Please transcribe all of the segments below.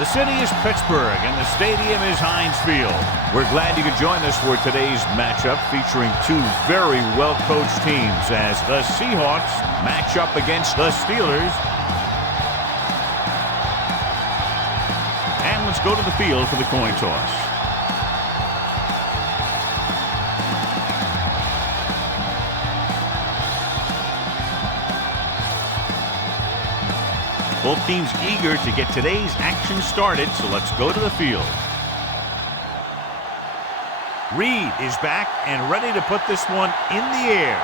The city is Pittsburgh, and the stadium is Heinz Field. We're glad you could join us for today's matchup featuring two very well-coached teams as the Seahawks match up against the Steelers. And let's go to the field for the coin toss. Both teams eager to get today's action started, so let's go to the field. Reed is back and ready to put this one in the air.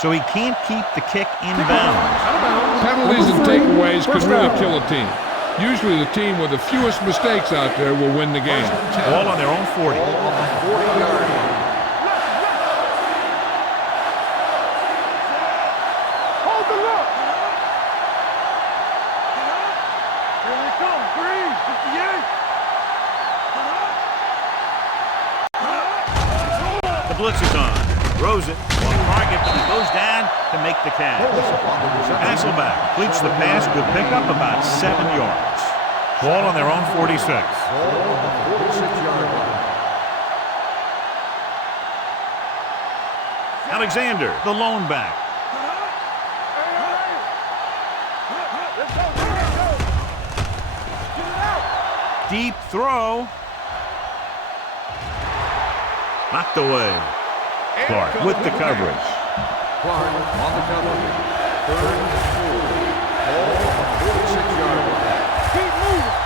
So he can't keep the kick in bounds. Penalties and takeaways can really kill a team. Usually the team with the fewest mistakes out there will win the game. All on their own 40. Hold the look. Here we come. Green, 58. The blitz is on. Throws it. On target, but he goes down to make the catch. Hasselback completes the pass. Good pickup, about 7 yards. Ball on their own 46. Alexander, the lone back. Deep throw. Knocked away. Clark with the coverage. Clark on the coverage. 3rd and 4. Ball 46-yard line. Keep moving.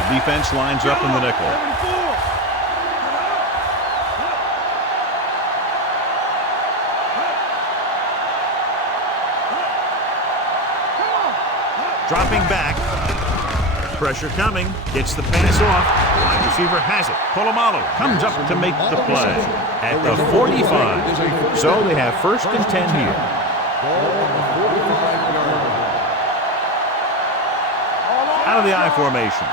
The defense lines up in the nickel. 74. Dropping back. Pressure coming. Gets the pass off. Wide receiver has it. Polamalu comes up to make the play at the 45. So they have 1st and 10 here. Out of the I formation.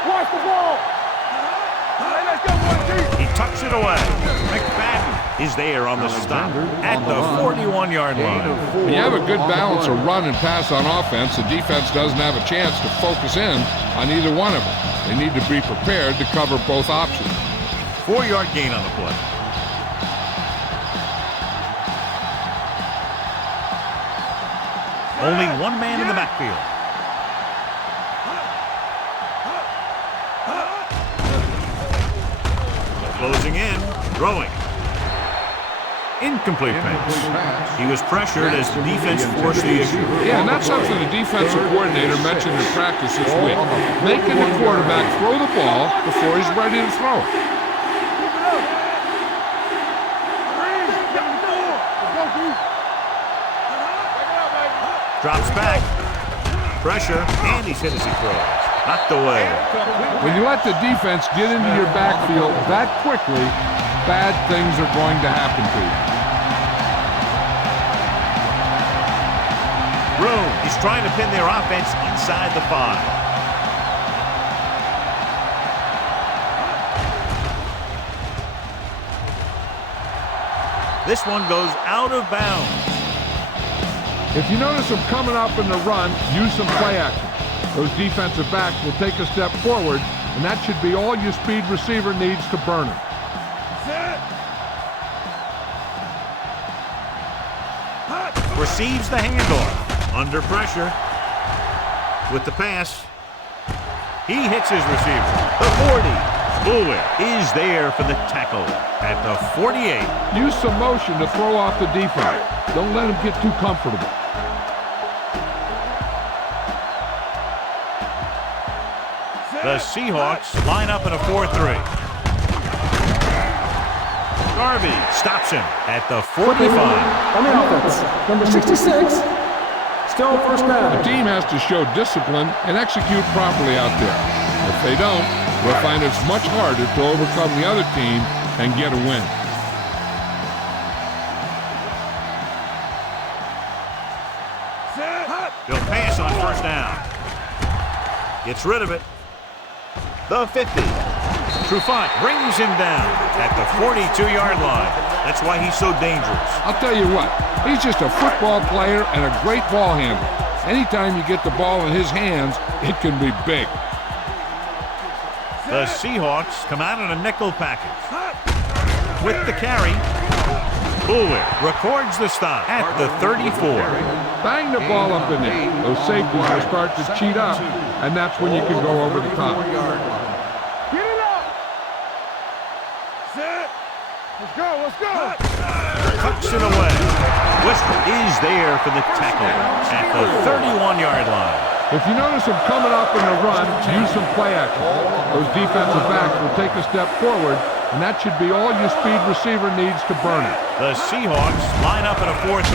Watch the ball. Hey, let's go, one team. He tucks it away. McFadden is there on the stop at the 41-yard line. When you have a good balance of run and pass on offense, the defense doesn't have a chance to focus in on either one of them. They need to be prepared to cover both options. 4-yard gain on the play. Only one man in the backfield. Closing in, throwing. Incomplete pass. He was pressured as the defense forced the issue. Yeah, and that's something the defensive coordinator mentioned in practice this week. Making the quarterback throw the ball before he's ready to throw it. Drops back. Pressure, and he's hit as he throws. Knocked away. When you let the defense get into your backfield that quickly, bad things are going to happen to you. Room. He's trying to pin their offense inside the 5. This one goes out of bounds. If you notice them coming up in the run, use some play action. Those defensive backs will take a step forward, and that should be all your speed receiver needs to burn him. Receives the handoff. Under pressure. With the pass. He hits his receiver. The 40. Bullwhip is there for the tackle at the 48. Use some motion to throw off the defense. Don't let him get too comfortable. The Seahawks line up in a 4-3. Garvey stops him at the 45. On the offense, number 66, still first down. The team has to show discipline and execute properly out there. If they don't, they'll find it's much harder to overcome the other team and get a win. He'll pass on first down. Gets rid of it. The 50. Trufant brings him down at the 42-yard line. That's why he's so dangerous. I'll tell you what, he's just a football player and a great ball handler. Anytime you get the ball in his hands, it can be big. The Seahawks come out in a nickel package. With the carry, Bullwick records the stop at the 34. Bang the ball up in there. Those safeties will start to cheat up, and that's when you can go over the top. Get it up. Set. Let's go, let's go. Tucks it away. Westbrook is there for the tackle at the 31-yard line. If you notice them coming up in the run, use some play action. Those defensive backs will take a step forward, and that should be all your speed receiver needs to burn it. The Seahawks line up in a 4-3.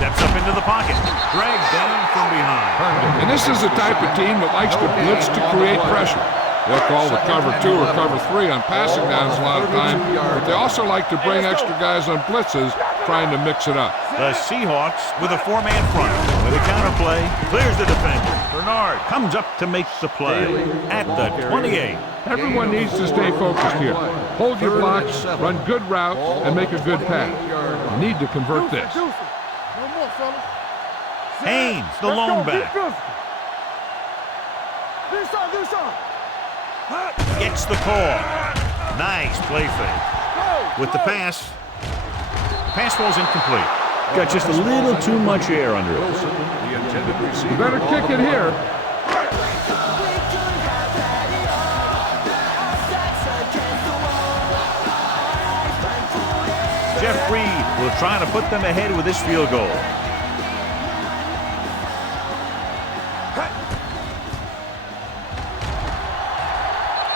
Steps up into the pocket. Dragged down from behind. And this is the type of team that likes to blitz to create pressure. They'll call the cover 2 or cover 3 on passing downs a lot of time, but they also like to bring extra guys on blitzes, trying to mix it up. The Seahawks with a 4-man front. With a counterplay, clears the defender. Bernard comes up to make the play at the 28. Everyone needs to stay focused here. Hold your blocks, run good routes, and make a good pass. You need to convert this. No more, fellas. Haynes, the lone back. This side. Gets the call. Nice play fake. With the pass. Pass ball's incomplete. Got just a little too much air under it. You better kick it here. Jeff Reed will try to put them ahead with this field goal.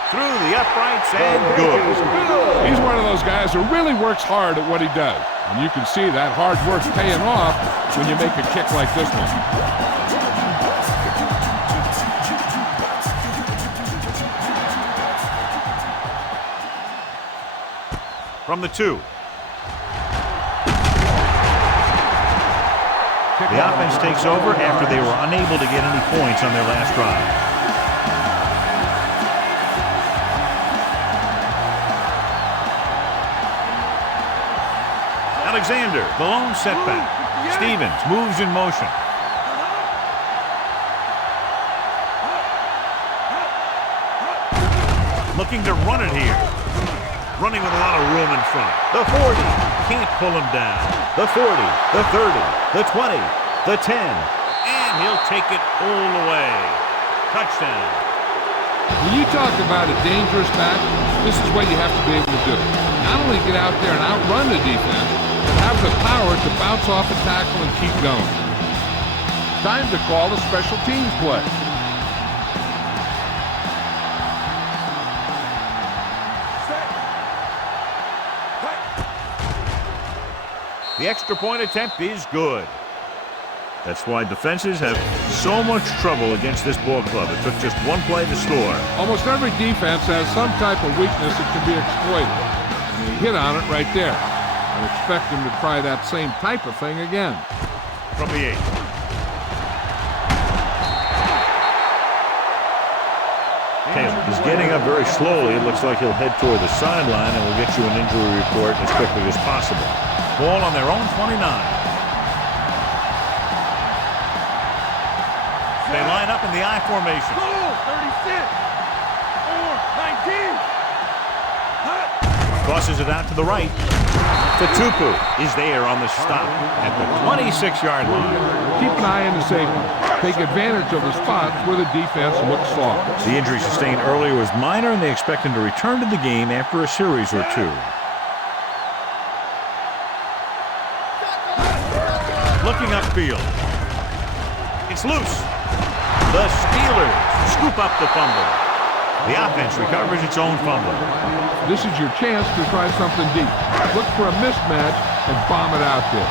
Through the uprights and good. He's one of those guys who really works hard at what he does. And you can see that hard work's paying off when you make a kick like this one. From the 2. The offense takes over after they were unable to get any points on their last drive. Alexander, the lone setback. Stevens moves in motion. Looking to run it here. Running with a lot of room in front. The 40. Can't pull him down. The 40. The 30. The 20. The 10. And he'll take it all the way. Touchdown. When you talk about a dangerous back, this is what you have to be able to do. Not only get out there and outrun the defense, but have the power to bounce off a tackle and keep going. Time to call a special teams play. The extra point attempt is good. That's why defenses have so much trouble against this ball club. It took just one play to score. Almost every defense has some type of weakness that can be exploited. And you hit on it right there. I expect them to try that same type of thing again. From the 8. Taylor is getting up very slowly. It looks like he'll head toward the sideline, and we'll get you an injury report as quickly as possible. Ball on their own 29. They line up in the I formation. 36. 4, 19. Crosses it out to the right. Fatupu is there on the stop at the 26-yard line. Keep an eye on the safety. Take advantage of the spots where the defense looks soft. The injury sustained earlier was minor, and they expect him to return to the game after a series or 2. Looking upfield. It's loose. The Steelers scoop up the fumble. The offense recovers its own fumble. This is your chance to try something deep. Look for a mismatch and bomb it out there.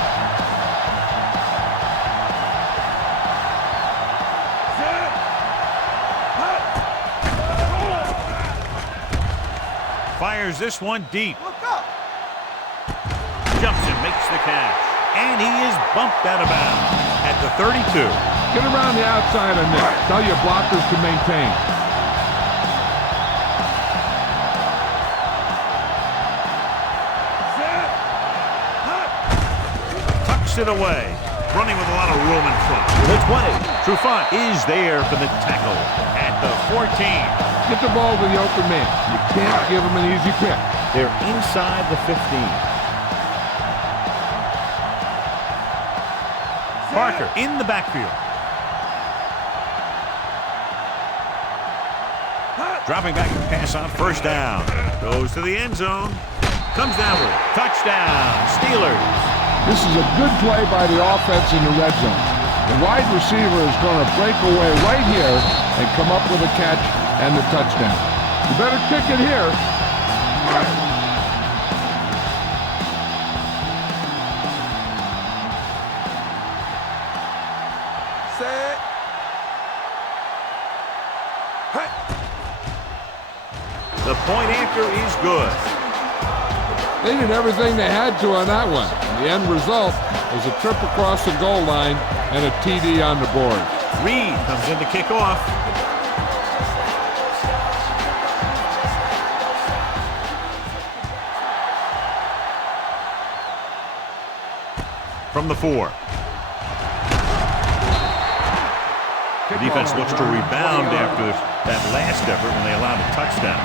Fires this one deep. Jumps and makes the catch. And he is bumped out of bounds at the 32. Get around the outside of net. Tell your blockers to maintain. Tucks it away. Running with a lot of room in front. The 20. Trufant is there for the tackle at the 14. Get the ball to the open man. You can't give him an easy pick. They're inside the 15. Parker in the backfield. Dropping back to pass on first down. Goes to the end zone. Comes down with it. Touchdown, Steelers. This is a good play by the offense in the red zone. The wide receiver is going to break away right here and come up with a catch and the touchdown. You better kick it here. Set. Hey. The point after is good. They did everything they had to on that one. The end result is a trip across the goal line and a TD on the board. Reed comes in to kick off. From the 4. The defense looks to rebound after that last effort when they allowed a touchdown.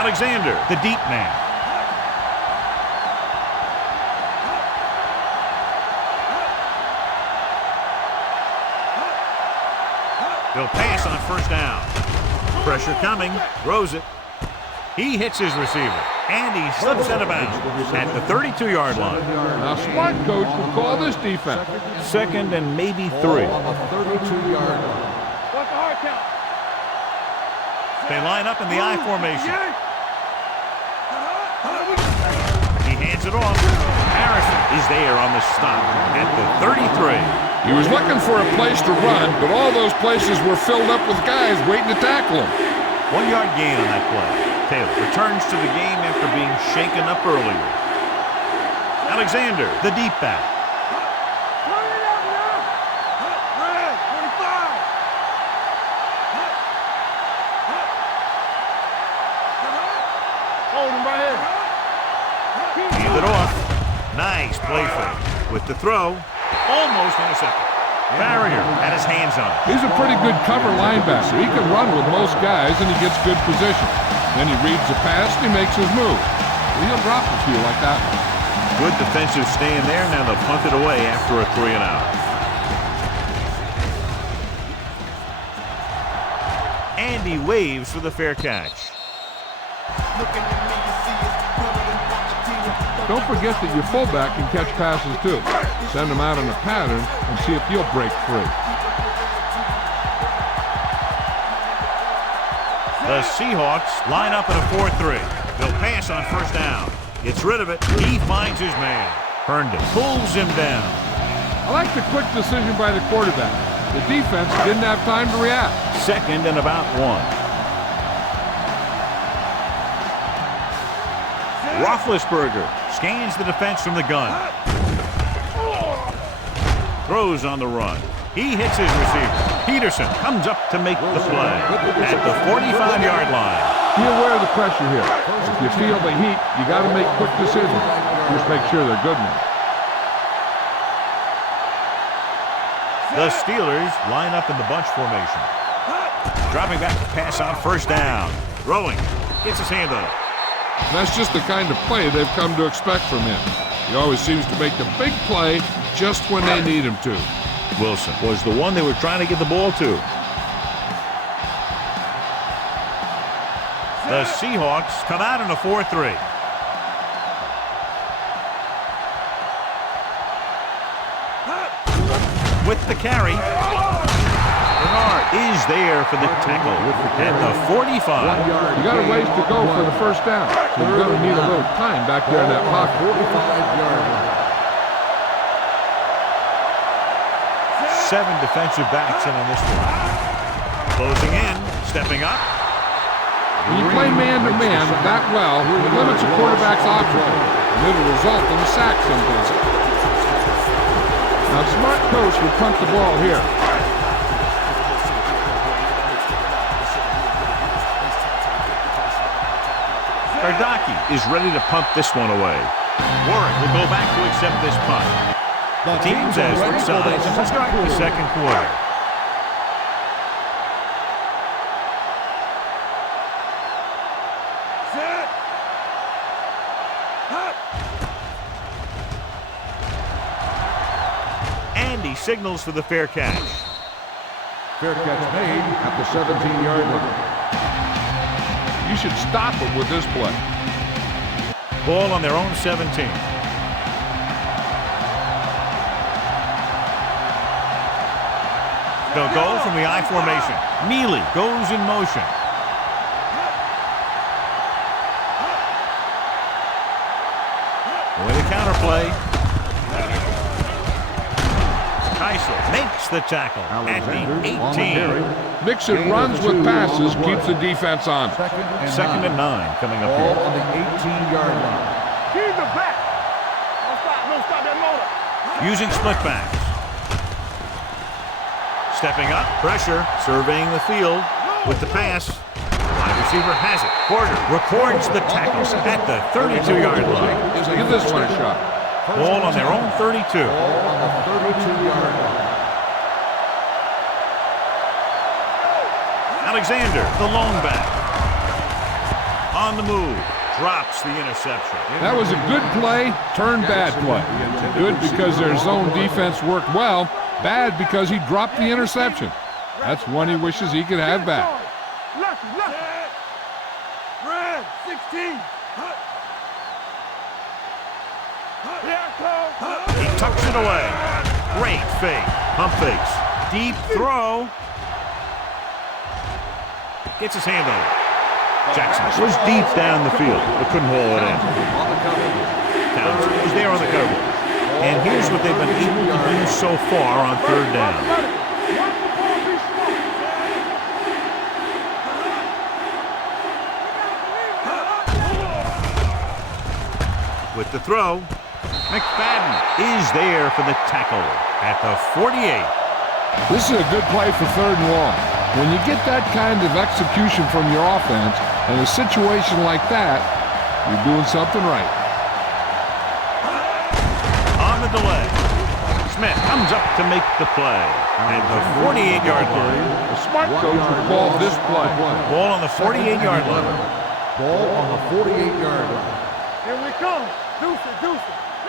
Alexander, the deep man. They'll pass on first down. Pressure coming. Throws it. He hits his receiver. And he slips out of bounds at the 32-yard line. Now, smart coach will call this defense. Second and maybe 3. 32-yard line. They line up in the I formation. He hands it off. Harrison is there on the stop at the 33. He was looking for a place to run, but all those places were filled up with guys waiting to tackle him. 1-yard gain on that play. Taylor returns to the game after being shaken up earlier. Alexander, the deep back. Hold him right here. Hand it off. Nice play fake. With the throw, almost intercepted. Barrier had his hands on it. He's a pretty good cover linebacker. He can run with most guys, and he gets good position. Then he reads the pass, and he makes his move. He'll drop a few like that. Good defensive stand there. Now they'll punt it away after a 3 and out. And he waves for the fair catch. Don't forget that your fullback can catch passes too. Send him out in a pattern and see if he'll break free. The Seahawks line up in a 4-3. They'll pass on first down. Gets rid of it. He finds his man. Herndon pulls him down. I like the quick decision by the quarterback. The defense didn't have time to react. Second and about 1. Roethlisberger scans the defense from the gun. Throws on the run. He hits his receiver. Peterson comes up to make the play at the 45-yard line. Be aware of the pressure here. If you feel the heat, you got to make quick decisions. Just make sure they're good ones. The Steelers line up in the bunch formation. Dropping back to pass on first down. Throwing. Gets his hand on it. That's just the kind of play they've come to expect from him. He always seems to make the big play just when they need him to. Wilson was the one they were trying to get the ball to. The Seahawks come out in a 4-3. with the carry. Bernard is there for the tackle at the 45. You got a ways to go for the first down, so you're going to need a little time back there in that pocket. 45-yard line. 7 defensive backs in on this one. Closing in, stepping up. When you play man-to-man that well, it limits a quarterback's options, and it'll result in a sack sometimes. Now, a smart coach would punt the ball here. Kardaki is ready to punt this one away. Warren will go back to accept this punt. The teams as for sides to start the second quarter. And he signals for the fair catch. Fair catch made at the 17-yard line. You should stop them with this play. Ball on their own 17. They'll go from the I formation. Neely goes in motion. With a counterplay. Keisel makes the tackle at the 18. Mixing runs with passes keeps the defense on. Second and 9 coming up Ball here. on the 18-yard line. He's the back. Don't stop that motor. Using split backs. Stepping up, pressure, surveying the field with the pass. Wide receiver has it. Porter records the tackle at the 32-yard line. Give this one a shot. Ball on their own 32. Ball on the 32-yard line. Alexander, the lone back. On the move, drops the interception. That was a good play, turned bad play. Good because their zone defense worked well. Bad because he dropped the interception. That's one he wishes he could have back. Left. Red, 16. He tucks it away. Great fake. Pump fakes. Deep throw. Gets his hand on it. Jackson was deep down the field, but couldn't haul it in. Townsend was there on the cover. And here's what they've been able to do so far on third down. With the throw, McFadden is there for the tackle at the 48. This is a good play for third and long. When you get that kind of execution from your offense in a situation like that, you're doing something right. On the delay, Smith comes up to make the play at the 48-yard line. A smart coach would call this play. Ball on the 48-yard line. Ball on the 48-yard line. Here we come. Deuce it.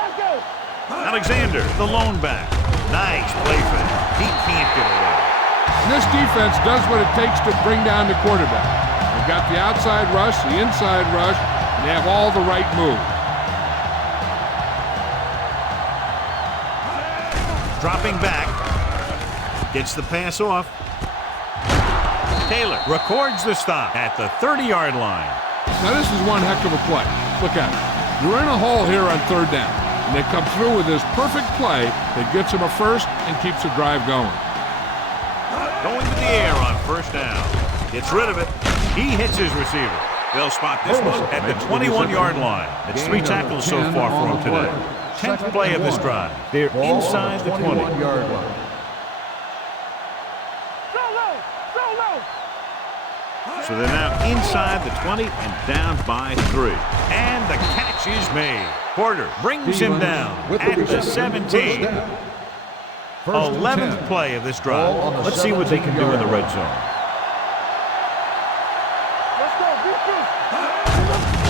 Let's go. Alexander, the lone back. Nice play fake. He can't get away. And this defense does what it takes to bring down the quarterback. They've got the outside rush, the inside rush, and they have all the right moves. Dropping back. Gets the pass off. Taylor records the stop at the 30-yard line. Now this is one heck of a play. Look at it. You're in a hole here on third down, and they come through with this perfect play that gets them a first and keeps the drive going. Going to the air on first down. Gets rid of it. He hits his receiver. They'll spot this one at the 21-yard line. It's 3 tackles so far for him today. 10th play of this drive. They're inside the 20. 21-yard line. So they're now inside the 20 and down by 3. And the catch is made. Porter brings him down at the 17. 11th play of this drive. Let's see what they can do in the red zone.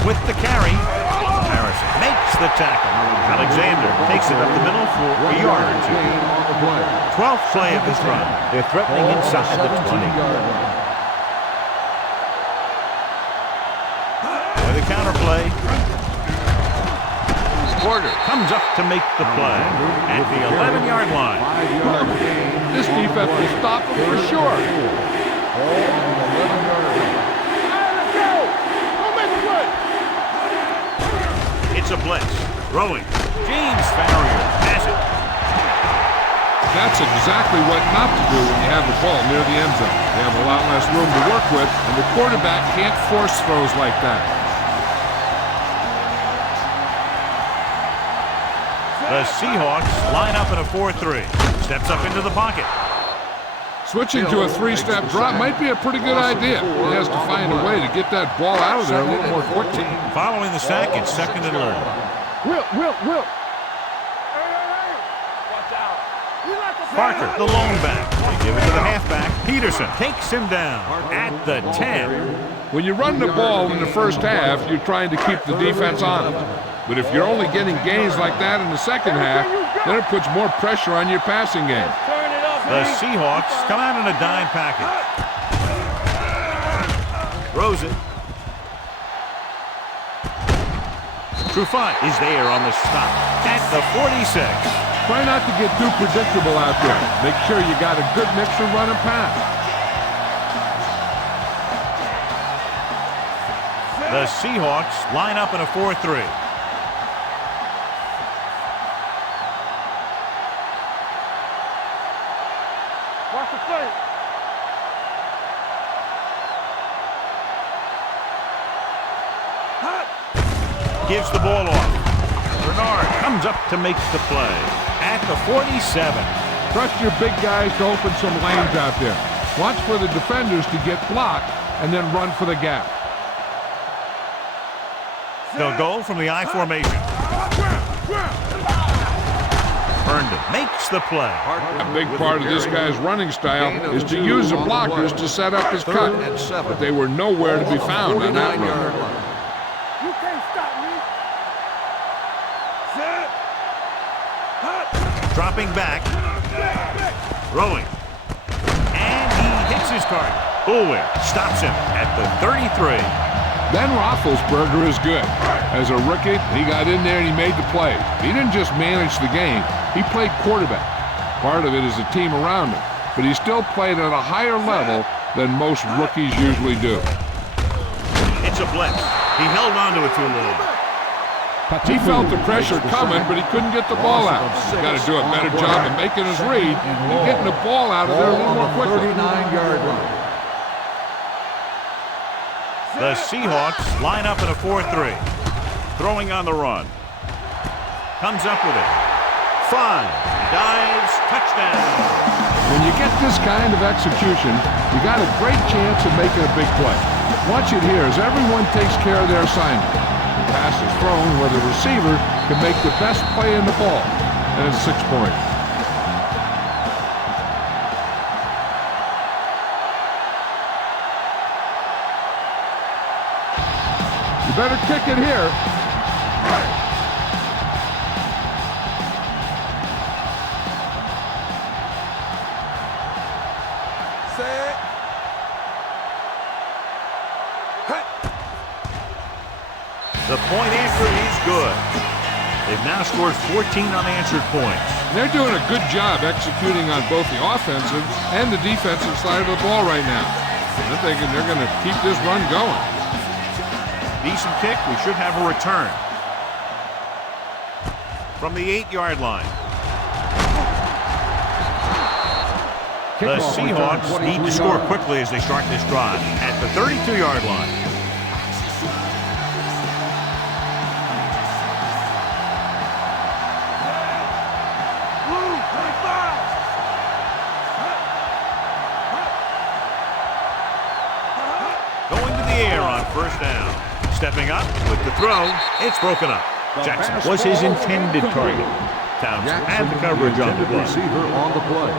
With the carry, Harrison makes the tackle. Alexander takes it up the middle for a yard or 2. 12th play of this drive. They're threatening inside the 20. With a counterplay. Porter comes up to make the play at the 11-yard line. 5-yard gain. This defense will stop him for sure. All on the 11-yard line. It's a blitz. Throwing. James Farrier has it. That's exactly what not to do when you have the ball near the end zone. They have a lot less room to work with, and the quarterback can't force throws like that. The Seahawks line up in a 4-3. Steps up into the pocket. Switching to a three-step drop might be a pretty good idea. He has to find a way to get that ball out of there a little more quickly. Following the sack, it's 2nd and long. Will. Parker, the lone back. They give it to the halfback. Peterson takes him down at the 10. When you run the ball in the first half, you're trying to keep the defense on it. But if you're only getting gains like that in the second half, then it puts more pressure on your passing game. The Seahawks come out in a dime package. Throws it. Trufant is there on the stop at the 46. Try not to get too predictable out there. Make sure you got a good mix of run and pass. The Seahawks line up in a 4-3. Watch the play. Gives the ball off. Bernard comes up to make the play at the 47. Trust your big guys to open some lanes out there. Watch for the defenders to get blocked and then run for the gap. They'll go from the I formation. Herndon makes the play. A big part of this guy's running style is to use the blockers to set up his cut, but they were nowhere to be found on that run. You can't stop me. Dropping back. Throwing. And he hits his target. Boulware stops him at the 33. Ben Roethlisberger is good. As a rookie, he got in there and he made the play. He didn't just manage the game, he played quarterback. Part of it is the team around him, but he still played at a higher level than most rookies usually do. It's a blitz. He held on to it too long. He felt the pressure coming, but he couldn't get the ball out. He's got to do a better job of making his read and getting the ball out of there a little more quickly. 39-yard line. The Seahawks line up in a 4-3. Throwing on the run. Comes up with it. 5. Dives. Touchdown. When you get this kind of execution, you got a great chance of making a big play. Watch it here as everyone takes care of their assignment. The pass is thrown where the receiver can make the best play in the ball, and it's 6 points. You better kick it here. Set. The point answer is good. They've now scored 14 unanswered points. They're doing a good job executing on both the offensive and the defensive side of the ball right now. I'm thinking they're going to keep this run going. Decent kick. We should have a return. From the 8-yard line. The Seahawks need to score quickly as they start this drive at the 32-yard line. Going to the air on first down. Stepping up with the throw. It's broken up. Jackson was his intended target. Townsend had the coverage on the play. Receiver on the play.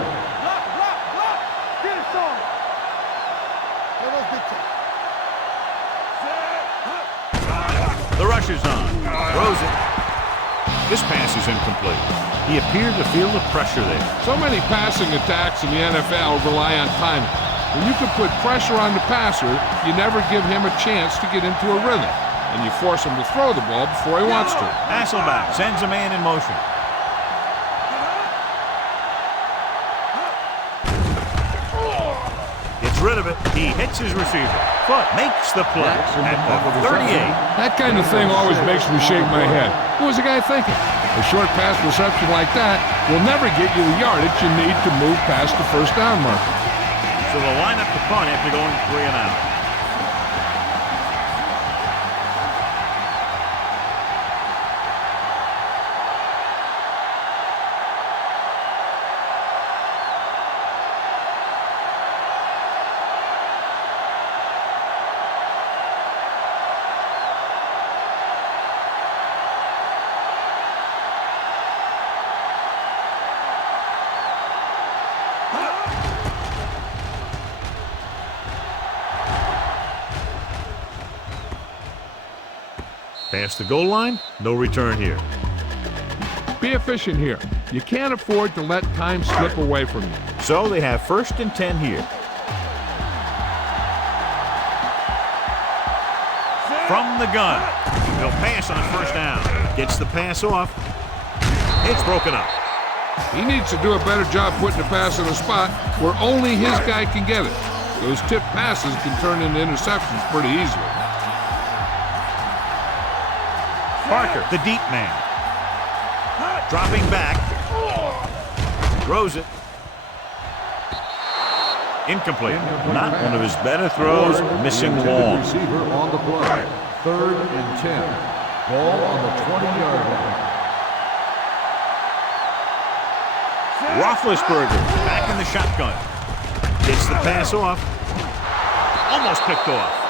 The rush is on. Throws it. This pass is incomplete. He appeared to feel the pressure there. So many passing attacks in the NFL rely on timing. When you can put pressure on the passer, you never give him a chance to get into a rhythm. and you force him to throw the ball before he wants to. Hasselback sends a man in motion. Gets rid of it. He hits his receiver. Foot makes the play at the 38. That kind of thing always makes me shake my head. What was the guy thinking? A short pass reception like that will never get you the yardage you need to move past the first down marker. So they'll line up the punt after going 3 and out. Past the goal line, no return here. Be efficient here. You can't afford to let time slip away from you. So they have 1st and 10 here. From the gun. They'll pass on 1st down. Gets the pass off. It's broken up. He needs to do a better job putting the pass in a spot where only his guy can get it. Those tip passes can turn into interceptions pretty easily. Parker, the deep man. Dropping back. Throws it. Incomplete. Not one of his better throws. Missing long. Receiver on the play. 3rd and 10. Ball on the 20-yard line. Roethlisberger back in the shotgun. Gets the pass off. Almost picked off.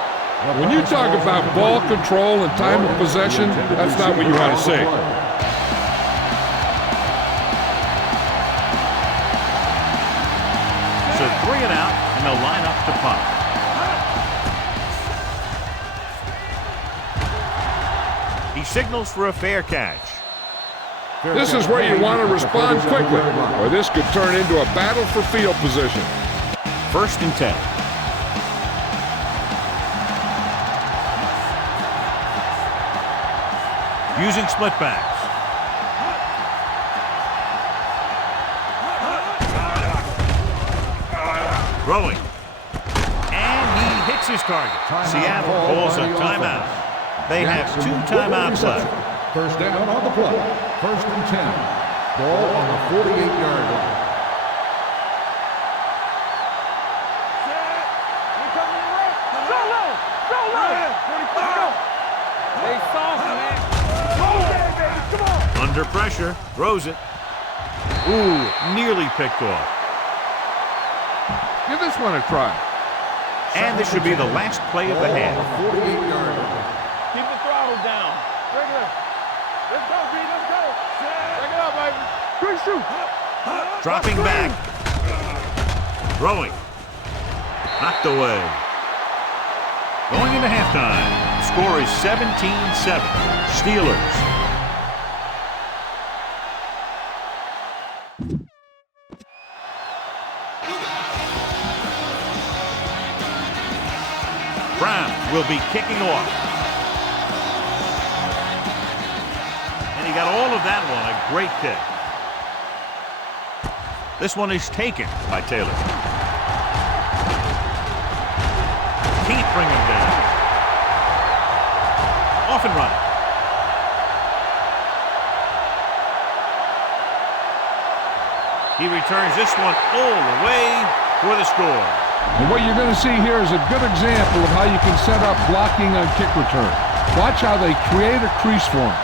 When you talk about ball control and time of possession, that's not what you want to say. So 3 and out, and they'll line up to punt. He signals for a fair catch. This is where you want to respond quickly, or this could turn into a battle for field position. 1st and 10. Using split backs. Throwing. And he hits his target. Seattle calls a timeout. They have 2 timeouts left. 1st down on the play. 1st and 10. Ball on the 48-yard line. Under pressure, throws it. Ooh, nearly picked off. Give this one a try. And this should be the last play of the half. 48-yard line. Keep the throttle down. Regular. Let's go, B. Let's go. Take it up, baby. Quick shoot. Dropping back. Throwing. Knocked away. Going into halftime. Score is 17-7. Steelers. Brown will be kicking off. And he got all of that one, a great kick. This one is taken by Taylor. Can't bring him down. Off and running. He returns this one all the way for the score. And what you're going to see here is a good example of how you can set up blocking on kick return. Watch how they create a crease for him.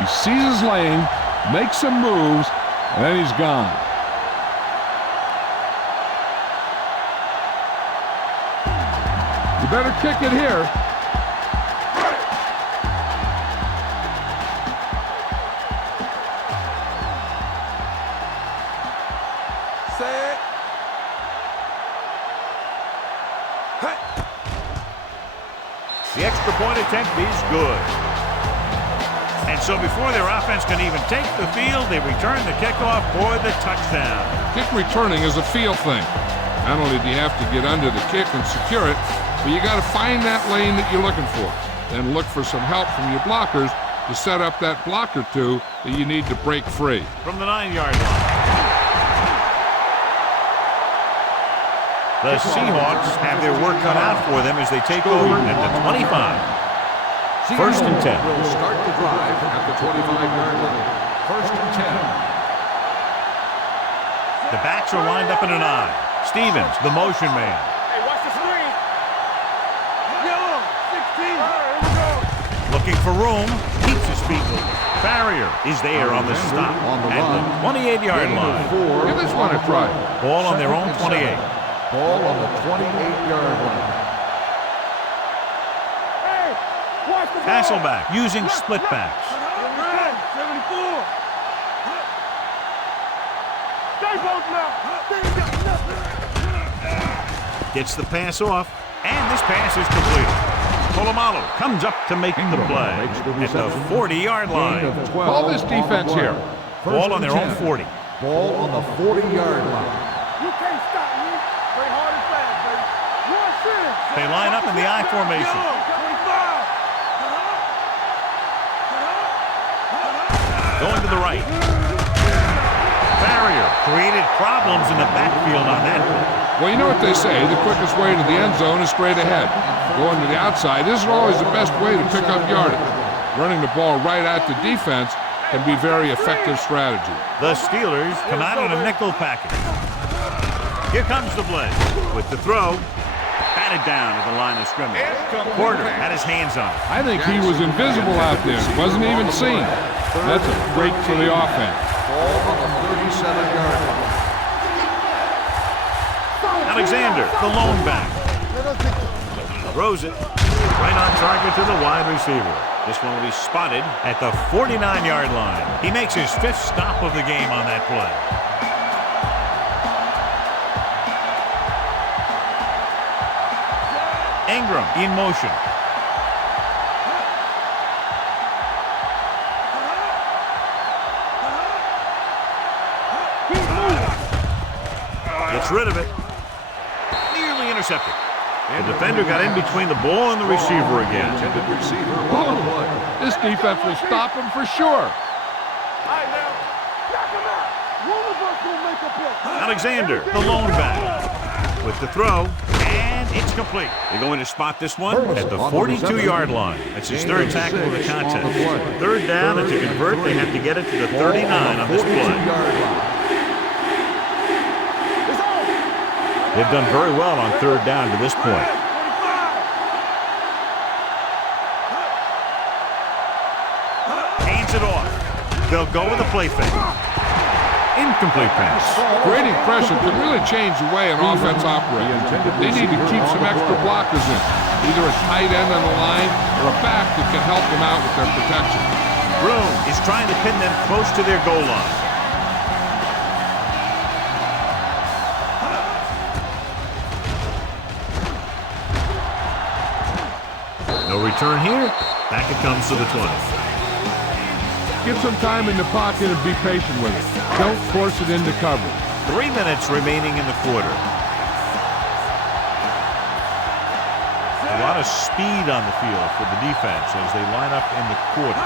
He sees his lane, makes some moves, and then he's gone. You better kick it here. Set. The extra point attempt is good. And so before their offense can even take the field, they return the kickoff for the touchdown. Kick returning is a feel thing. Not only do you have to get under the kick and secure it, but you got to find that lane that you're looking for. and look for some help from your blockers to set up that block or two that you need to break free. From the 9-yard line. The Seahawks have their work cut out for them as they take over at the 25. First and 10. Will start the drive at the 25-yard line. First and 10. The backs are lined up in an eye. Stevens, the motion man. Hey, watch the screen. Yellow, 16. Here we go. Looking for room, keeps his feet moving. Farrier is there on the stop at the 28-yard line. Give this one a try. Ball on their own 28. Ball on the 28-yard line. Hey, watch the ball. Hasselback using split backs. 74. Stay close now. Gets the pass off, and this pass is completed. Polamalu comes up to make the play at the 40-yard line. Call this defense here. Ball on their own 40. Ball on the 40-yard line. You can't stop me. Play hard and fast, baby. One shit. They line up in the I formation. 25. Going to the right. Farrier created problems in the backfield on that one. Well, you know what they say, the quickest way to the end zone is straight ahead. Going to the outside isn't always the best way to pick up yardage. Running the ball right at the defense can be very effective strategy. The Steelers come out in a nickel package. Here comes the blitz with the throw. Batted down at the line of scrimmage. Porter had his hands on it. I think he was invisible out there. Wasn't even seen. That's a break for the offense. Ball on the 37-yard line. Alexander, the lone back. Throws it right on target to the wide receiver. This one will be spotted at the 49-yard line. He makes his 5th stop of the game on that play. Ingram in motion. Gets rid of it. Nearly intercepted. The defender got in between the ball and the receiver again. Intended receiver on the play. This defense will stop him for sure. All right, now. Knock him out. One of us will make a play. Alexander, the lone back, with the throw, and it's complete. They're going to spot this one at the 42-yard line. That's his 3rd tackle of the contest. 3rd down, and to convert, they have to get it to the 39 on this play. They've done very well on 3rd down to this point. Hands it off. They'll go with a play fake. Incomplete pass. Grading pressure can really change the way an offense operates. They need to keep some extra blockers in, either a tight end on the line or a back that can help them out with their protection. Broom is trying to pin them close to their goal line. No return here. Back it comes to the 20. Get some time in the pocket and be patient with it. Don't force it into coverage. 3 minutes remaining in the quarter. A lot of speed on the field for the defense as they line up in the quarter.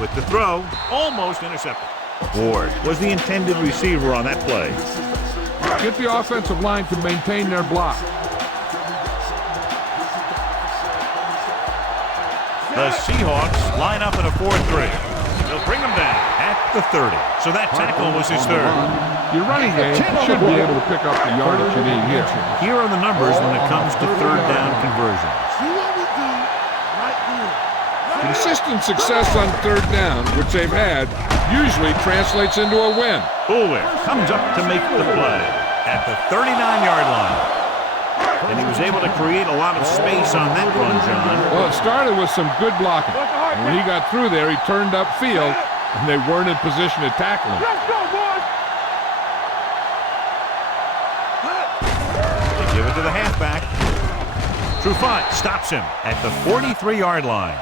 With the throw, almost intercepted. Ward was the intended receiver on that play. Get the offensive line to maintain their block. The Seahawks line up in a 4-3. They'll bring him down at the 30. So that tackle was his 3rd. Your running game should be able to pick up the yardage you need here. Here are the numbers when it comes to 3rd down conversions. Consistent success on 3rd down, which they've had, usually translates into a win. Boulware comes up to make the play at the 39-yard line. And he was able to create a lot of space on that run, John. Well, it started with some good blocking. And when he got through there, he turned upfield, and they weren't in position to tackle him. Let's go, boys. They give it to the halfback. Trufant stops him at the 43-yard line.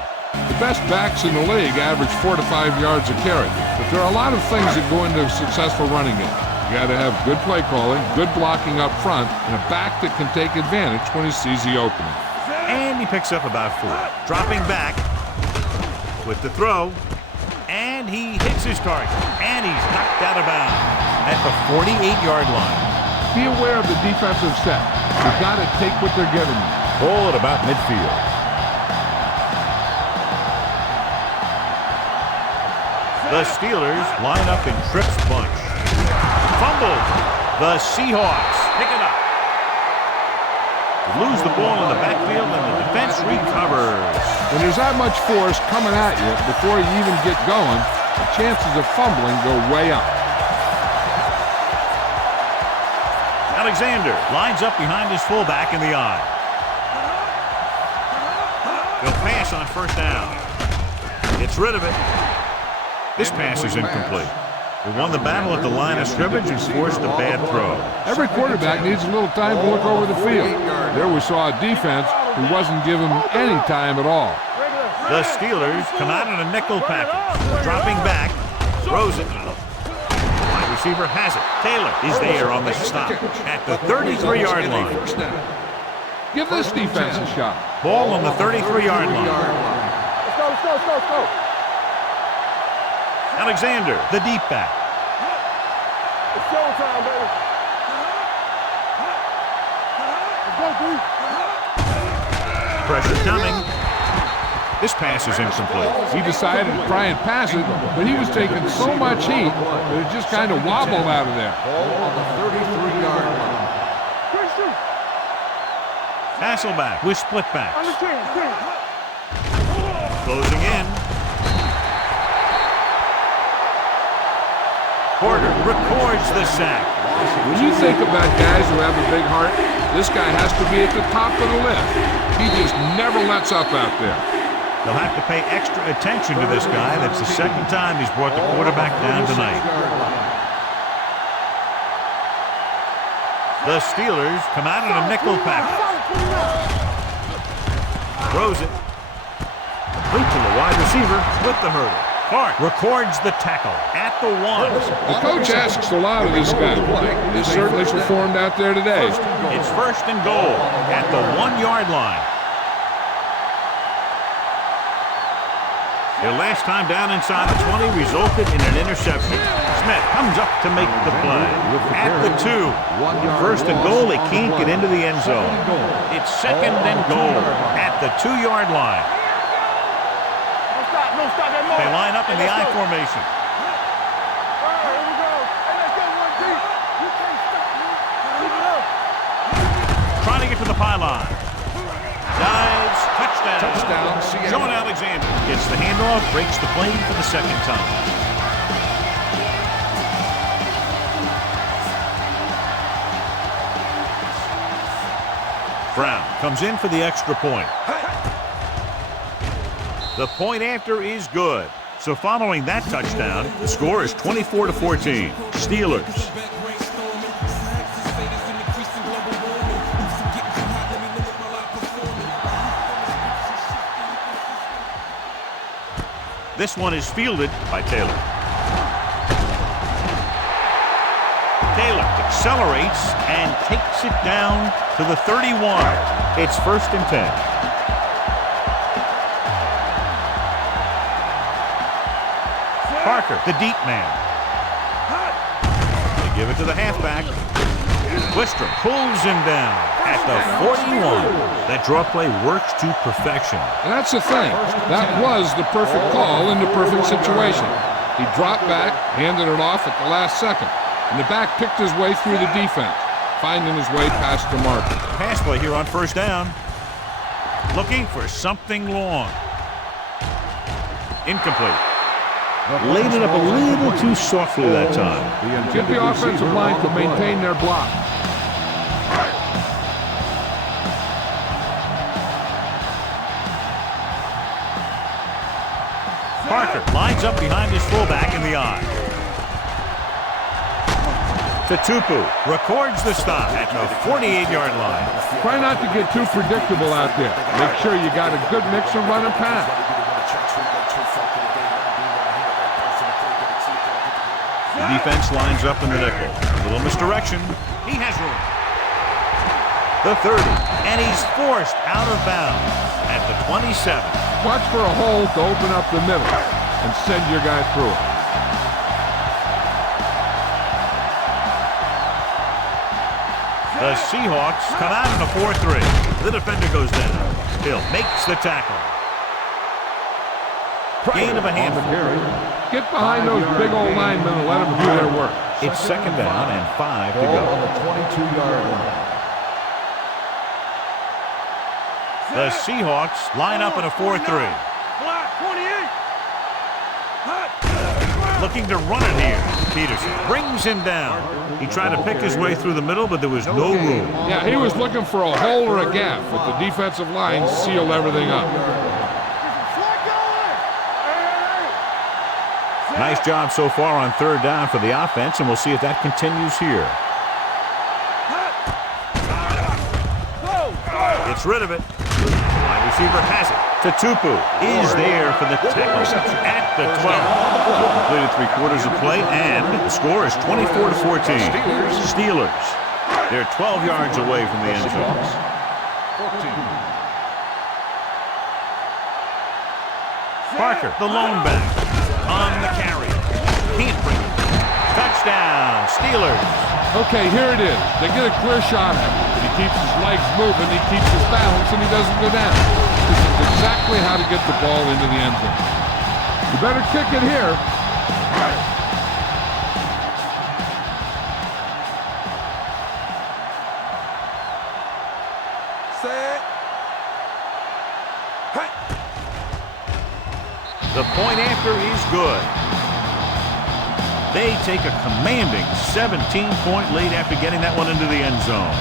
The best backs in the league average 4 to 5 yards a carry, but there are a lot of things that go into a successful running game. You got to have good play calling, good blocking up front, and a back that can take advantage when he sees the opening. And he picks up about 4. Dropping back with the throw. And he hits his target. And he's knocked out of bounds at the 48-yard line. Be aware of the defensive set. You've got to take what they're giving you. Ball at about midfield. The Steelers line up in trips bunch. Fumble. The Seahawks pick it up. Lose the ball in the backfield, and the defense recovers. When there's that much force coming at you before you even get going, the chances of fumbling go way up. Alexander lines up behind his fullback in the eye. He'll pass on first down. Gets rid of it. This pass is incomplete. We won the battle at the line of scrimmage and forced a bad throw. Every quarterback needs a little time to look over the field. There we saw a defense who wasn't given any time at all. The Steelers come out in a nickel package. Dropping back. Throws it. Wide receiver has it. Taylor is there on the stop at the 33-yard line. Give this defense a shot. Ball on the 33-yard line. Let's go. Alexander, the deep back. It's showtime, baby. Let's go, D. Pressure coming. This pass is incomplete. He decided to try and pass it, but he was taking so much heat that it just kind of wobbled out of there. Ball on the 33-yard line. Hasselback with split backs. On the team. Closing in. Porter records the sack. When you think about guys who have a big heart, this guy has to be at the top of the list. He just never lets up out there. They'll have to pay extra attention to this guy. That's the second time he's brought the quarterback down tonight. The Steelers come out in a nickel package. Throws it. Complete to the wide receiver with the hurdle. Clark records the tackle at the 1. The coach asks a lot of this guy. He certainly performed out there today. It's first and goal at the 1-yard line. Their last time down inside the 20 resulted in an interception. Smith comes up to make the play. At the 2. First and goal, they can't get into the end zone. It's second and goal at the 2-yard line. They line up in the I formation. Trying to get to the pylon. Dives, touchdown. Sean Alexander gets the handoff, breaks the plane for the second time. Brown comes in for the extra point. The point after is good. So following that touchdown, the score is 24-14. Steelers. This one is fielded by Taylor. Taylor accelerates and takes it down to the 31. It's first and 10. Parker, the deep man. They give it to the halfback. Wistrom pulls him down at the 41. That draw play works to perfection. And that's the thing. That was the perfect call in the perfect situation. He dropped back, handed it off at the last second, and the back picked his way through the defense, finding his way past the marker. Pass play here on first down. Looking for something long. Incomplete. Laid it up a little too softly that time. Get the offensive line to maintain their block. Parker lines up behind his fullback in the eye. Tatupu records the stop at the 48-yard line. Try not to get too predictable out there. Make sure you got a good mix of run and pass. The defense lines up in the nickel. A little misdirection. He has room. The 30, and he's forced out of bounds at the 27. Watch for a hole to open up the middle and send your guy through it. The Seahawks come out in a 4-3. The defender goes down. Hill makes the tackle. Gain of a handful. Get behind those big old linemen and let them do their work. It's second down and 5 to go. On the 22-yard line. The Seahawks line up in a 4-3. Block 28. Looking to run it here. Peterson brings him down. He tried to pick his way through the middle, but there was no room. Yeah, he was looking for a hole or a gap, but the defensive line sealed everything up. Nice job so far on third down for the offense, and we'll see if that continues here. Gets rid of it. Wide receiver has it. Tupu is there for the tackle at the 12. Completed 3/4 of play, and the score is 24-14. Steelers. They're 12 yards away from the end zone. 14. Parker, the lone back, on the carry. Can't bring it. Touchdown, Steelers. Okay, here it is. They get a clear shot at him. He keeps his legs moving, he keeps his balance, and he doesn't go down. This is exactly how to get the ball into the end zone. You better kick it here. Set. The point after is good. They take a commanding 17-point lead after getting that one into the end zone.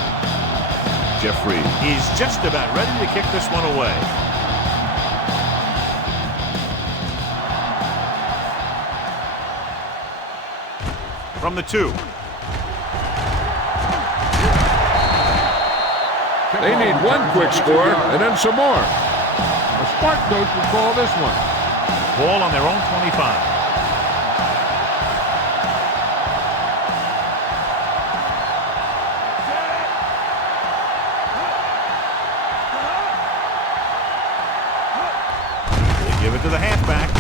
Jeffrey is just about ready to kick this one away. From the 2. They need one quick score and then some more. A smart coach would call this one. Ball on their own 25. They give it to the halfback.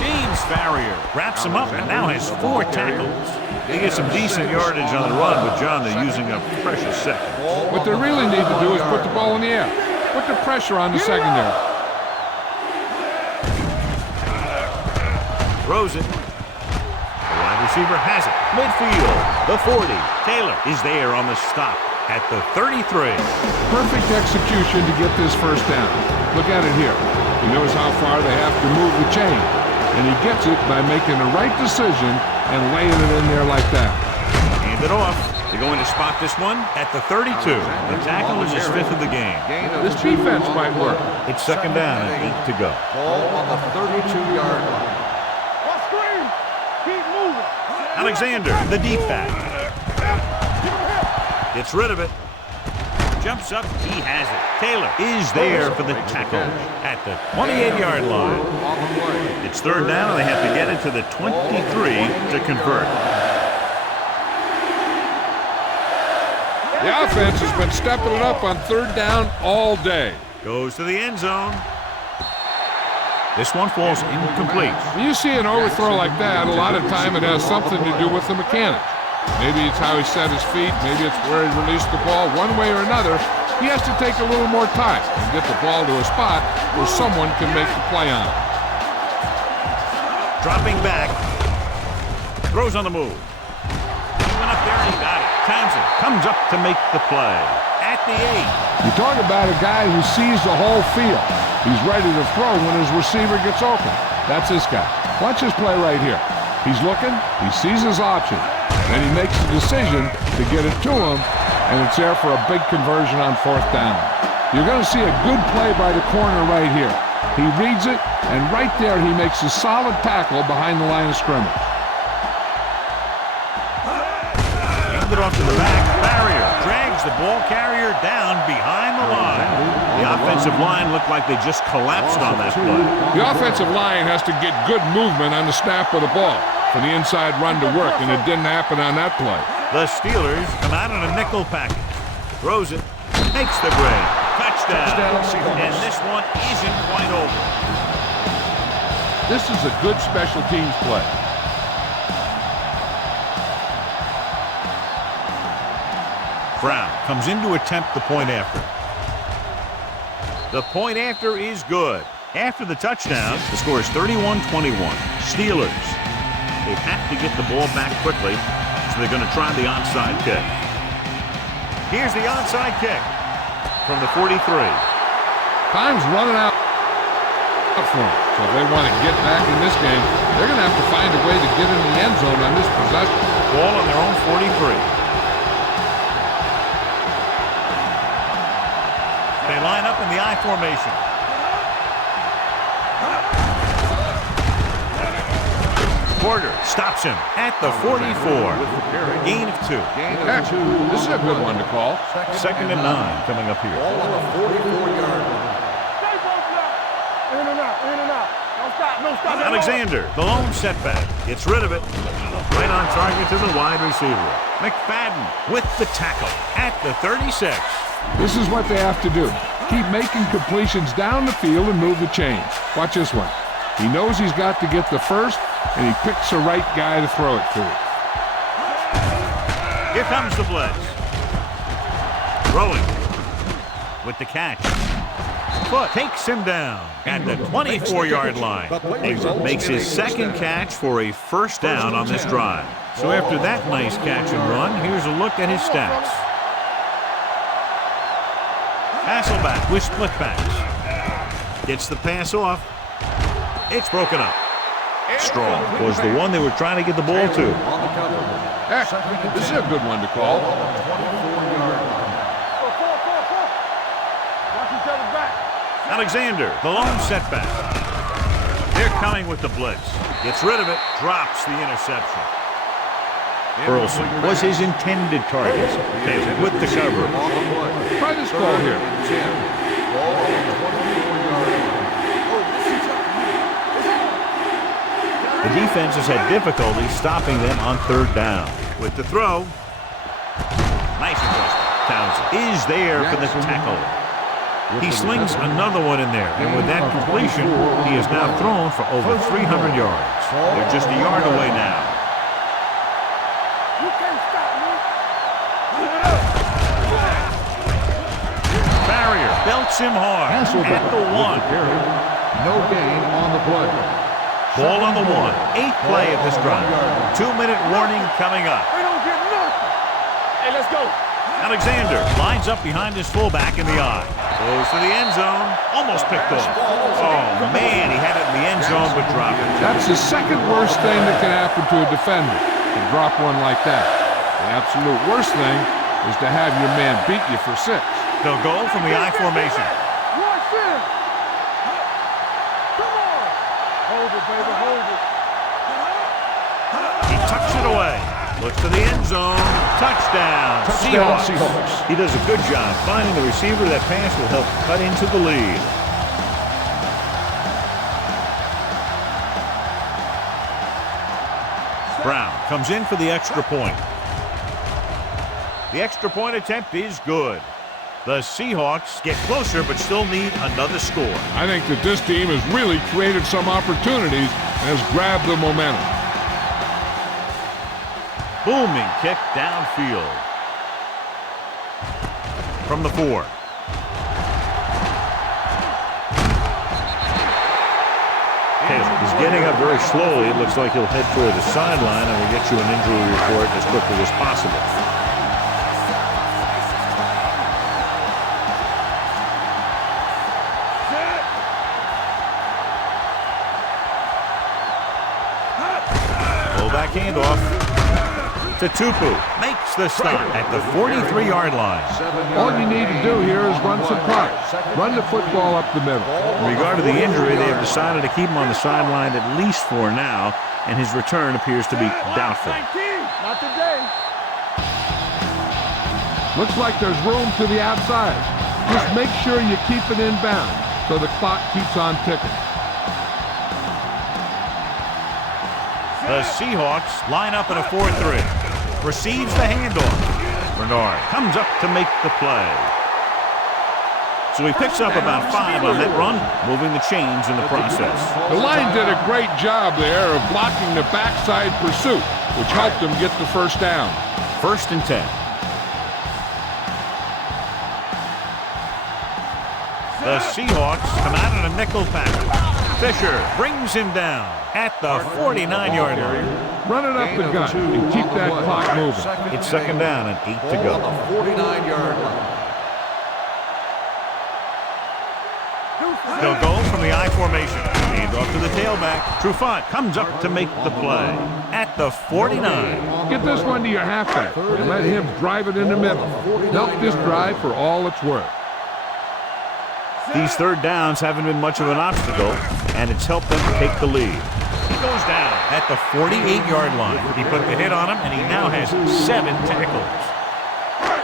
James Farrier wraps him up and now has 4 tackles. They get some decent yardage on the run, but John, they're using up precious seconds. What they really need to do is put the ball in the air. Put the pressure on the secondary. Throws it. The wide receiver has it. Midfield. The 40. Taylor is there on the stop at the 33. Perfect execution to get this first down. Look at it here. He knows how far they have to move the chain. And he gets it by making the right decision and laying it in there like that. Hand it off. They're going to spot this one at the 32. The tackle is his 5th of the game. This defense might work. It's second down and 8 to go. Ball on the 32-yard line. Keep moving. Alexander, the deep back. Gets rid of it. Jumps up. He has it. Taylor is there for the tackle at the 28-yard line. It's third down, and they have to get it to the 23 to convert. The offense has been stepping it up on third down all day. Goes to the end zone. This one falls incomplete. When you see an overthrow like that, a lot of time it has something to do with the mechanics. Maybe it's how he set his feet. Maybe it's where he released the ball. One way or another, he has to take a little more time and get the ball to a spot where someone can make the play on it. Dropping back. Throws on the move. He went up there and he got it. Townsend comes up to make the play. At the 8. You talk about a guy who sees the whole field. He's ready to throw when his receiver gets open. That's this guy. Watch his play right here. He's looking, he sees his option, and he makes the decision to get it to him, and it's there for a big conversion on 4th down. You're going to see a good play by the corner right here. He reads it, and right there he makes a solid tackle behind the line of scrimmage. Hand it off to the back. Barrier drags the ball carrier down behind the line. The offensive line looked like they just collapsed on that play. The offensive line has to get good movement on the snap of the ball. for the inside run to work, and it didn't happen on that play. The Steelers come out in a nickel package. Throws it. Makes the grade. Touchdown. And this one isn't quite over. This is a good special teams play. Brown comes in to attempt the point after. The point after is good. After the touchdown, the score is 31-21. Steelers. They have to get the ball back quickly, so they're going to try the onside kick. Here's the onside kick from the 43. Time's running out for them. So if they want to get back in this game, they're going to have to find a way to get in the end zone on this possession. Ball on their own 43. They line up in the I formation. Porter stops him at the 44. Gain of 2. This is a good one to call. 2nd and 9 coming up here. Ball on the 44-yard line. In and out, in and out. Don't stop, no stop. Alexander, the lone setback, gets rid of it. Right on target to the wide receiver. McFadden with the tackle at the 36. This is what they have to do. Keep making completions down the field and move the chains. Watch this one. He knows he's got to get the first, and he picks the right guy to throw it to. Here comes the blitz. Throwing with the catch. Foot takes him down at the 24-yard line. Exit makes his second catch for a first down on this drive. So after that nice catch and run, here's a look at his stats. Hasselback with split backs. Gets the pass off. It's broken up. Strong was the one they were trying to get the ball to. This is a good one to call. Alexander, the lone setback. They're coming with the blitz. Gets rid of it, drops the interception. Burleson was his intended target. Taylor with the cover. Try this call here. The defense has had difficulty stopping them on 3rd down. With the throw. Nice adjustment. Townsend is there for the tackle. He slings another one in there, and with that completion, he has now thrown for over 300 yards. They're just a yard away now. You can't stop me. Barrier belts him hard at the 1. No gain on the play. Ball on the 1. 8th play of this drive. 2-minute warning coming up. They don't get nothing. Hey, let's go. Alexander lines up behind his fullback in the I. Goes to the end zone. Almost picked off. Oh, man, he had it in the end zone, but dropped it. That's the second worst thing that can happen to a defender, to drop one like that. The absolute worst thing is to have your man beat you for 6. They'll go from the I formation. Watch him. Come on. Hold it, baby, hold it. He tucks it away. Looks to the end zone. Touchdown. Seahawks. He does a good job finding the receiver. That pass will help cut into the lead. Brown comes in for the extra point. The extra point attempt is good. The Seahawks get closer but still need another score. I think that this team has really created some opportunities and has grabbed the momentum. Booming kick downfield. From the 4. Taylor is getting up very slowly. It looks like he'll head toward the sideline, and we'll get you an injury report as quickly as possible. Fullback handoff to Tupu. Makes the stop at the 43-yard line. All you need to do here is run some clock. Run the football up the middle. In regard to the injury, they have decided to keep him on the sideline at least for now, and his return appears to be doubtful. Not today. Looks like there's room to the outside. Just make sure you keep it inbound so the clock keeps on ticking. The Seahawks line up in a 4-3. Receives the handoff. Bernard comes up to make the play. So he picks up about 5 on that run, moving the chains in the process. The line did a great job there of blocking the backside pursuit, which helped them get the first down. 1st and 10. The Seahawks come out in a nickel package. Fisher brings him down at the 49-yard line. Run it up the gut and keep that clock moving. It's 2nd down and 8 to go. The 49-yard line. They'll go from the I formation. Hand off to the tailback. Trufant comes up to make the play at the 49. Get this one to your halfback and let him drive it in the middle. Milk this drive for all it's worth. These 3rd downs haven't been much of an obstacle, and it's helped them take the lead. He goes down at the 48-yard line. He put the hit on him, and he now has 7 tackles.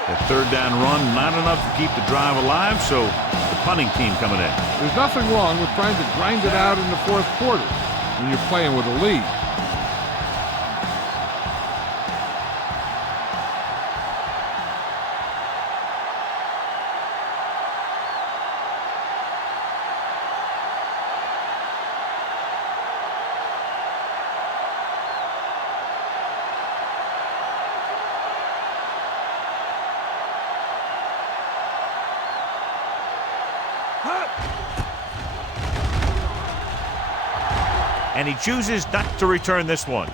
The 3rd down run, not enough to keep the drive alive, so the punting team coming in. There's nothing wrong with trying to grind it out in the 4th quarter when you're playing with a lead. And he chooses not to return this one.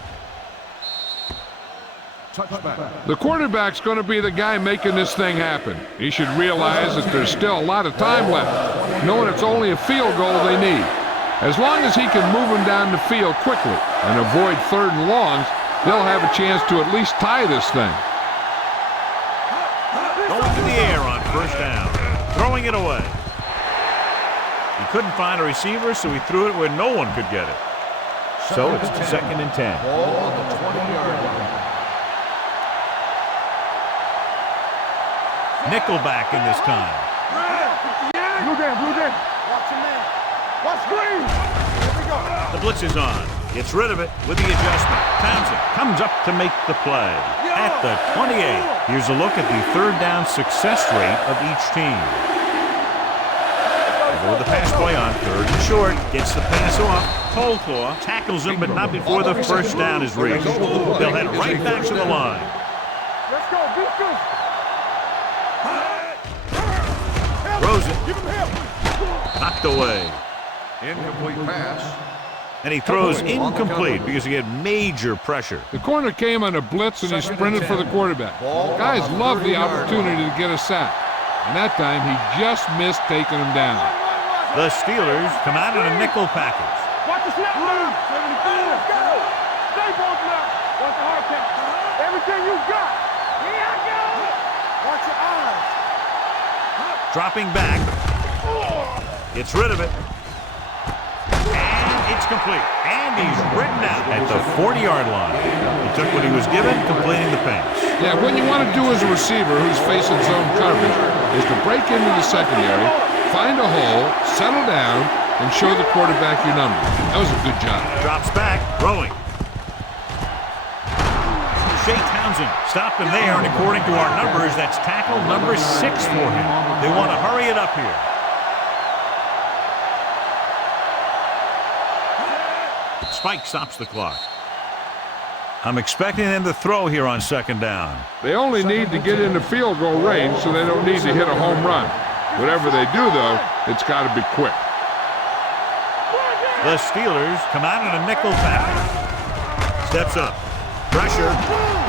The quarterback's going to be the guy making this thing happen. He should realize that there's still a lot of time left, knowing it's only a field goal they need. As long as he can move them down the field quickly and avoid 3rd and longs, they'll have a chance to at least tie this thing. Going to the air on 1st down. Throwing it away. He couldn't find a receiver, so he threw it where no one could get it. So it's 2nd and 10. Ball on the 20-yard line. Nickelback in this time. Blue game. Watch your man. Watch green. Here we go. The blitz is on. Gets rid of it with the adjustment. Townsend comes up to make the play at the 28. Here's a look at the 3rd down success rate of each team. With the pass play on 3rd and short. Gets the pass off. Cold claw tackles him, but not before the 1st down is reached. They'll head right back to the line. Let's go. Defense. Throws it. Give him help. Knocked away. Incomplete pass. And he throws incomplete because he had major pressure. The corner came on a blitz and he sprinted for the quarterback. Guys love the opportunity to get a sack. And that time he just missed taking him down. The Steelers come out in a nickel package. Watch the snap move. 74. Let's go. Stay both now. Watch the hard catch. Everything you got. Here I go. Watch your eyes. Dropping back. Gets rid of it. And it's complete. And he's ridden out at the 40-yard line. He took what he was given, completing the pass. Yeah, what you want to do as a receiver who's facing zone coverage is to break into the secondary, find a hole, settle down, and show the quarterback your number. That was a good job. Drops back, throwing. Shea Townsend stopped him there, and according to our numbers, that's tackle number 6 for him. They want to hurry it up here. Spike stops the clock. I'm expecting them to throw here on 2nd down. They only need to get into field goal range, so they don't need to hit a home run. Whatever they do, though, it's got to be quick. The Steelers come out in a nickel package. Steps up. Pressure.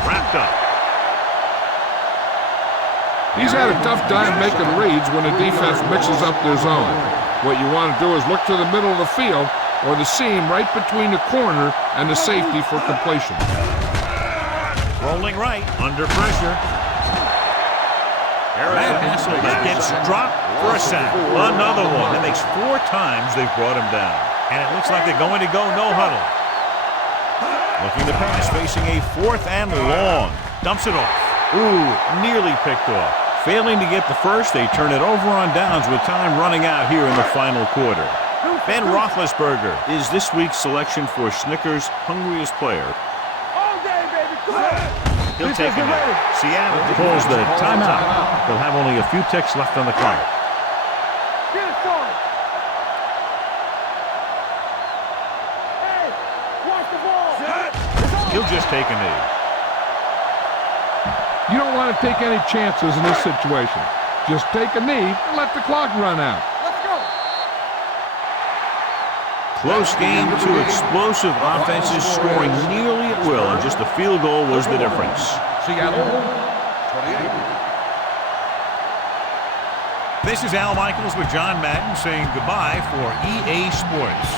Wrapped up. He's had a tough time making reads when the defense mixes up their zone. What you want to do is look to the middle of the field or the seam right between the corner and the safety for completion. Rolling right, under pressure. Matt Hasselbeck gets dropped for a sack. Another one. That makes 4 times they've brought him down. And it looks like they're going to go no huddle. Looking to pass, facing a 4th and long. Dumps it off. Ooh, nearly picked off. Failing to get the first, they turn it over on downs with time running out here in the final quarter. Ben Roethlisberger is this week's selection for Snickers' hungriest player. All day, baby. Come on. He'll take it. Seattle pulls the timeout. They'll have only a few ticks left on the clock. Get it started. Hey, watch the ball. He'll just take a knee. You don't want to take any chances in this situation. Just take a knee and let the clock run out. Let's go. Close game, two explosive offenses scoring nearly at will, and just a field goal was the difference. Seattle, 28. This is Al Michaels with John Madden saying goodbye for EA Sports.